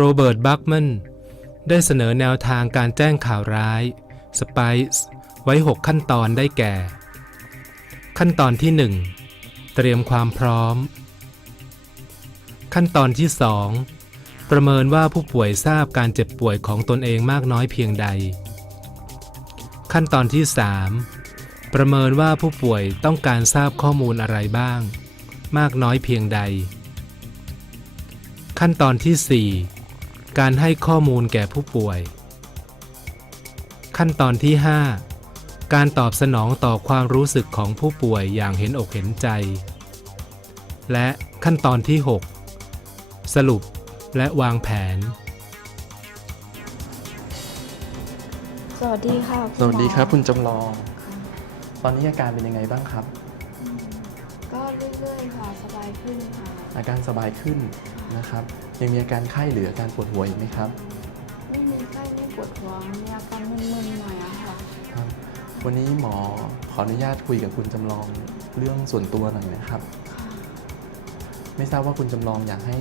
โรเบิร์ต บัคแมน ได้เสนอแนวทางการแจ้งข่าวร้าย Spice ไว้ 6 ขั้นตอนได้แก่ ขั้นตอนที่ 1 เตรียมความพร้อม ขั้นตอนที่ 2 ประเมินว่าผู้ป่วยทราบการเจ็บป่วยของตนเองมากน้อยเพียงใด ขั้นตอนที่ 3 ประเมินว่าผู้ป่วยต้องการทราบข้อมูลอะไรบ้าง มากน้อยเพียงใด ขั้นตอนที่ 4 การให้ข้อมูลแก่ผู้ป่วย ขั้นตอนที่ 5 การตอบสนองต่อความรู้สึกของผู้ป่วยอย่างเห็นอกเห็นใจ และขั้นตอนที่ 6 สรุปและวางแผน สวัสดีค่ะสวัสดีครับณหมอคุณจำลองค่ะตอนนี้อาการเป็นยังไงบ้างครับอืมก็เรื่อยๆค่ะ สบายขึ้นค่ะ อาการสบายขึ้น นะครับ ยังมีอาการไข้หรืออาการปวดหัวอีกไหมครับ ไม่มีไข้ไม่ปวดหัวมีอาการมึนๆหน่อยอะค่ะ ครับ วันนี้หมอขออนุญาตคุยกับคุณจำลองเรื่องส่วนตัวหน่อยนะครับค่ะไม่ทราบว่าคุณจำลองอยากให้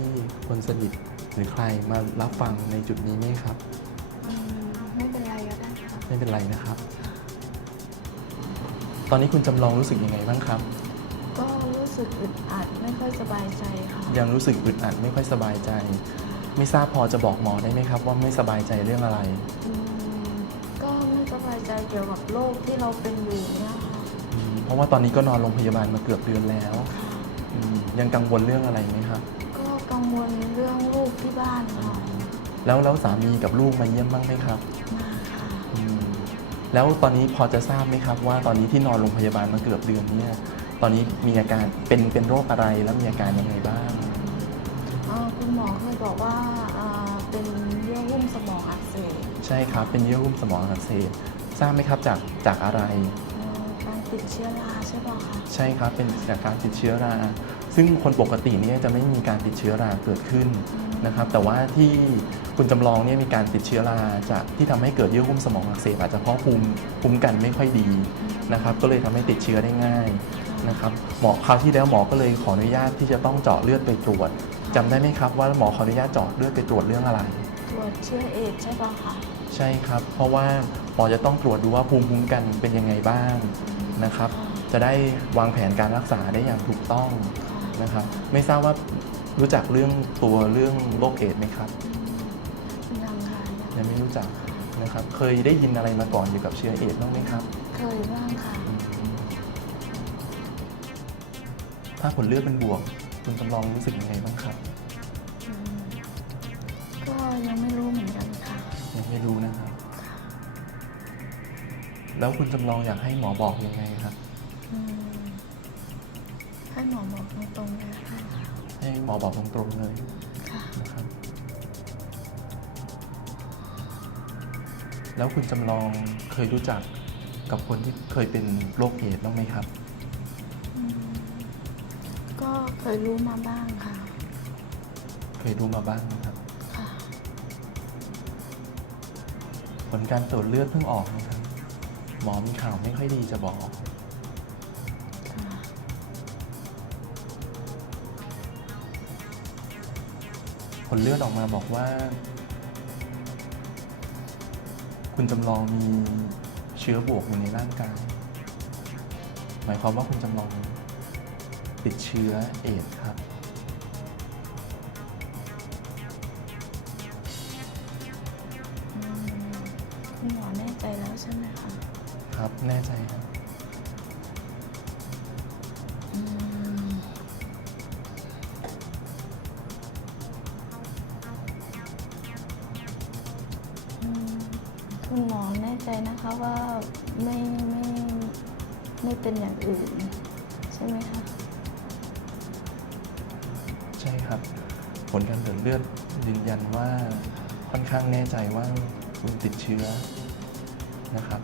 คนสนิทหรือใครมารับฟังในจุดนี้ไหมครับ อืมไม่เป็นไรก็ได้ค่ะไม่เป็นไรนะครับ ตอนนี้คุณจำลองรู้สึกยังไงบ้างครับก็รู้ สึกอึดอัดไม่ค่อยสบายใจค่ะ ยังรู้สึกอึดอัดไม่ค่อยสบายใจ ไม่ทราบพอจะบอกหมอได้ไหมครับ ว่าไม่สบายใจเรื่องอะไรอืมก็ไม่สบายใจเกี่ยวกับโรคที่เราเป็นอยู่เนี่ยค่ะอืมเพราะว่าตอนนี้ก็นอนโรงพยาบาลมาเกือบเดือนแล้วค่ะอืมยังกังวลเรื่องอะไรไหมครับ ก็กังวลเรื่องลูกที่บ้านค่ะแล้วแล้วสามีกับลูกมาเยี่ยมบ้างไหมครับมาค่ะ อืมแล้วตอนนี้พอจะทราบไหมครับว่าตอนนี้ที่นอนโรงพยาบาลมาเกือบเดือนเนี่ย ตอนนี้มีอาการเป็นเป็นโรคอะไรแล้วมีอาการยังไงบ้าง เอ่อคุณหมอเคยบอกว่าเอ่อเป็นเยื่อหุ้มสมองอักเสบใช่ครับ เป็นเยื่อหุ้มสมองอักเสบทราบไหมครับจากจากอะไร เอ่อการติดเชื้อราใช่ป่ะคะใช่ครับ เป็นจากการติดเชื้อรา ซึ่งคนปกติเนี่ยจะไม่มีการติดเชื้อราเกิดขึ้นนะครับ แต่ว่าที่คุณจำลองเนี่ยมีการติดเชื้อราจากที่ทำให้เกิดเยื่อหุ้มสมองอักเสบอาจจะเพราะภูมิภูมิกันไม่ค่อยดีนะครับ ก็เลยทำให้ติดเชื้อได้ง่าย นะครับหมอคราวที่แล้วหมอก็เลยขออนุญาตที่จะต้องเจาะเลือดไปตรวจจำได้ไหมครับว่าหมอขออนุญาตเจาะเลือดไปตรวจเรื่องอะไร ตรวจเชื้อเอดส์ใช่ป่ะคะใช่ครับ เพราะว่าหมอจะต้องตรวจดูว่าภูมิคุ้มกันเป็นยังไงบ้างนะครับจะได้วางแผนการรักษาได้อย่างถูกต้องนะครับ ไม่ทราบว่ารู้จักเรื่องตัวเรื่องโรคเอดส์ไหมครับยังค่ะยัยังงไม่รู้จักนะครับ เคยได้ยินอะไรมาก่อนเกี่ยวกับเชื้อเอดส์บ้างไหมครับ เคยบ้างค่ะ ถ้าผลเลือดเป็นบวก คุณจำลองรู้สึกยังไงบ้างครับอืมก็ยังไม่รู้เหมือนกันค่ะ ยังไม่รู้นะครับ แล้วคุณจำลองอยากให้หมอบอกยังไงครับ อืมให้หมอบอกตรงๆเลยค่ะให้หมอบอกตรงๆเลยค่ะ นะครับ แล้วคุณจำลองเคยรู้จักกับคนที่เคยเป็นโรคเอดส์บ้างไหมครับ ยรู้มาบ้างค่ะ เคยรู้มาบ้างนะครับ ค่ะ ผลการตรวจเลือดเพิ่งออกนะครับ หมอมีข่าวไม่ค่อยดีจะบอกค่ะผลเลือดออกมาบอกว่า คุณจำลองมีเชื้อบวกอยู่ในร่างกาย หมายความว่าคุณจำลอง ติดเชื้อเอดส์ครับอืมคุณหมอแน่ใจแล้วใช่ไหมคะครับแน่ใจครับ อืมอืมคุณหมอแน่ใจนะคะว่าไม่ไม่ไม่เป็นอย่างอื่น ใช่ไหมคะ ครับ ผลการตรวจเลือดยืนยันว่าค่อนข้างแน่ใจว่าคุณติดเชื้อนะครับ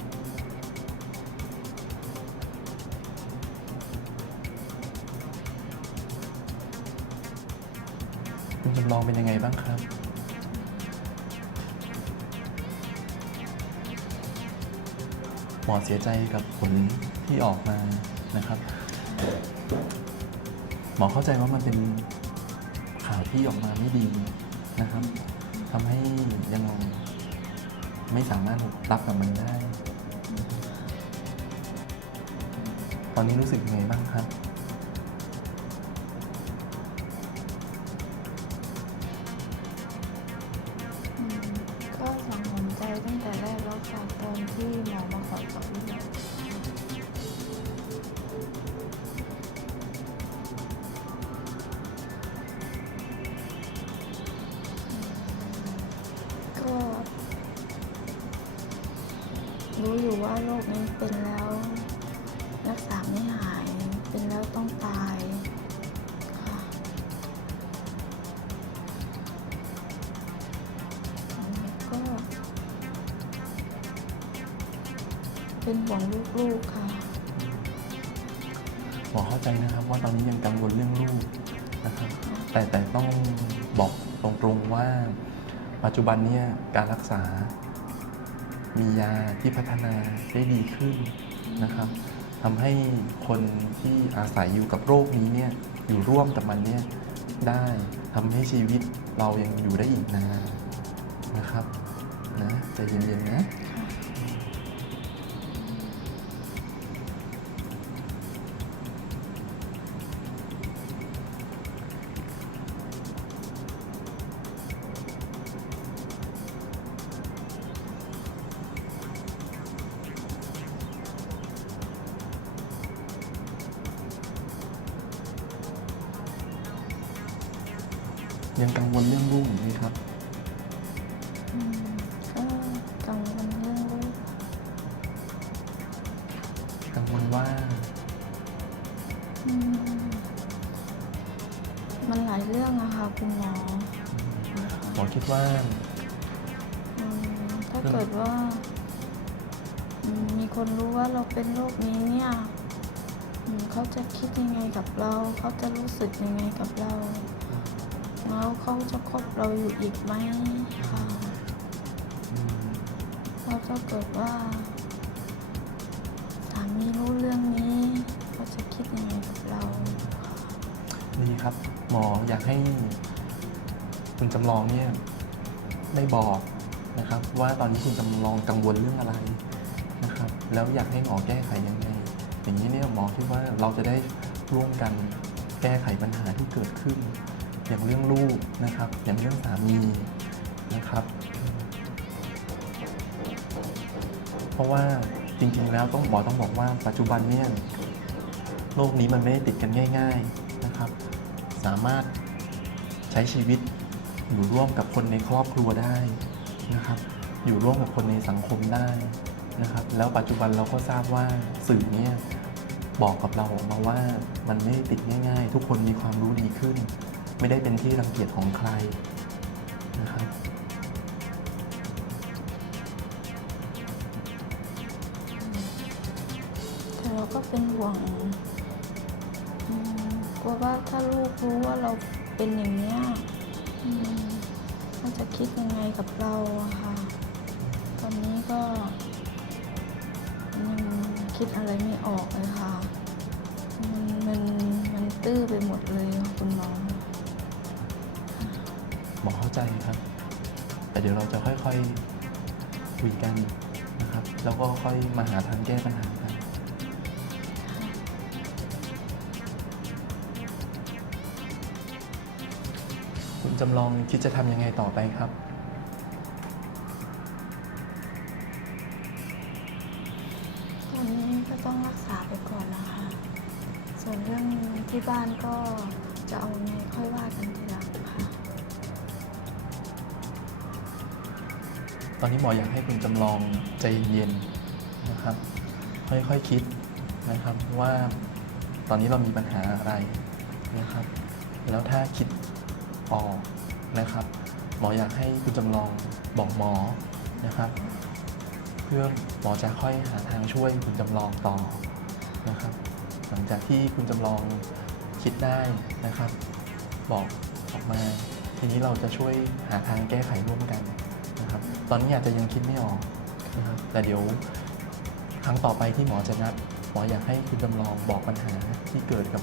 คุณจำลองเป็นยังไงบ้างครับหมอเสียใจกับผลที่ออกมานะครับ หมอเข้าใจว่ามันเป็น ที่ออกมาไม่ดีนะครับทำให้ยังไม่สามารถรับกับมันได้ ตอนนี้รู้สึกยังไงบ้างครับ ก็รู้อยู่ว่าโรคนี้เป็นแล้ว รักษาไม่หาย เป็นแล้วต้องตายค่ะก็ เป็นห่วงลูกๆค่ะ หมอเข้าใจนะครับว่าตอนนี้ยังกังวลเรื่องลูกนะครับ แต่แต่ต้องบอกตรงๆว่า ปัจจุบันเนี่ยการรักษา มียาที่พัฒนาได้ดีขึ้นนะครับทำให้คนที่อาศัยอยู่กับโรคนี้เนี่ยอยู่ร่วมกับมันเนี่ยได้ทำให้ชีวิตเรายังอยู่ได้อีกนานนะครับนะใจเย็นๆนะ ยังกังวลเรื่องลูกอยู่ไหมครับ อืมก็กังวลเรื่องลูกกังวลว่าอืมมันหลายเรื่องอะค่ะคุณหมอหมอคิดว่า อืมถ้าเกิดว่าอืมมีคนรู้ว่าเราเป็นโรคนี้เนี่ยอืมเขาจะคิดยังไงกับเรา เขาจะรู้สึกยังไงกับเรา แล้วเขาจะคบเราอยู่อีกไหมค่ะแล้วถ้าเกิดว่าสามีรู้เรื่องนี้เขาจะคิดยังไงกับเรา ดีครับหมออยากให้คุณจำลองเนี่ยได้บอกนะครับ ว่าตอนนี้คุณจำลองกังวลเรื่องอะไรนะครับ แล้วอยากให้หมอแก้ไขยังไงอย่างนี้เนี่ยหมอคิดว่าเราจะได้ร่วมกันแก้ไขปัญหาที่เกิดขึ้น อย่างเรื่องลูกนะครับ อย่างเรื่องสามีนะครับ เพราะว่าจริงๆแล้วต้องหมอต้องบอกว่าปัจจุบันเนี่ยโรคนี้มันไม่ได้ติดกันง่าย ๆนะครับ สามารถใช้ชีวิตอยู่ร่วมกับคนในครอบครัวได้นะครับ อยู่ร่วมกับคนในสังคมได้นะครับ แล้วปัจจุบันเราก็ทราบว่าสื่อเนี่ยบอกกับเราออกมาว่ามันไม่ได้ติดง่าย ๆ ทุกคนมีความรู้ดีขึ้น ไม่ได้เป็นที่รังเกียจของใครนะครับแต่เราก็เป็นห่วงอืมกลัวว่าถ้าลูกรู้ว่าเราเป็นอย่างเนี้ยอืมเขาจะคิดยังไงกับเราอะค่ะ ตอนนี้ก็ยังคิดอะไรไม่ออกเลยค่ะ มันมันมันตื้อไปหมดเลยค่ะคุณหมอ หมอเข้าใจครับ แต่เดี๋ยวเราจะค่อยๆคุยกันนะครับ แล้วก็ค่อยมาหาทางแก้ปัญหากันคุณจำลองคิดจะทำยังไงต่อไปครับ ตอนนี้ก็ต้องรักษาไปก่อนนะคะ ส่วนเรื่องที่บ้านก็จะเอาไงค่อยว่ากันทีหลัง อนนี้หมออยากให้คุณจำลองใจเย็นนะครับค่อยๆคคิดนะครับว่าตอนนี้เรามีปัญหาอะไรนะครับ แล้วถ้าคิดออกนะครับ หมออยากให้คุณจำลองบอกหมอนะครับ เพื่อหมอจะค่อยหาทางช่วยคุณจำลองต่อนะครับ หลังจากที่คุณจำลองคิดได้นะครับ บอกออกมา ทีนี้เราจะช่วยหาทางแก้ไขร่วมกัน ตอนนี้อาจจะยังคิดไม่ออกนะครับแต่เดี๋ยวครั้งต่อไปที่หมอจะนัดหมออยากให้คุณจำลองบอกปัญหาที่เกิดกับ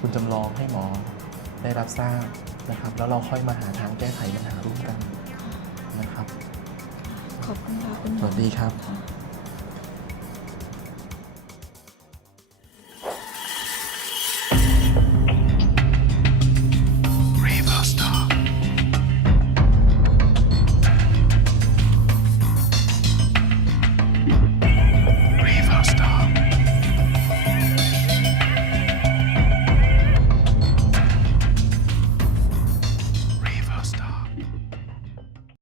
คุณจำลองให้หมอได้รับทราบนะครับ แล้วเราค่อยมาหาทางแก้ไขปัญหาร่วมกันค่ะนะครับ ขอบคุณค่ะคุณหมอสวัสดีครับ ค่ะ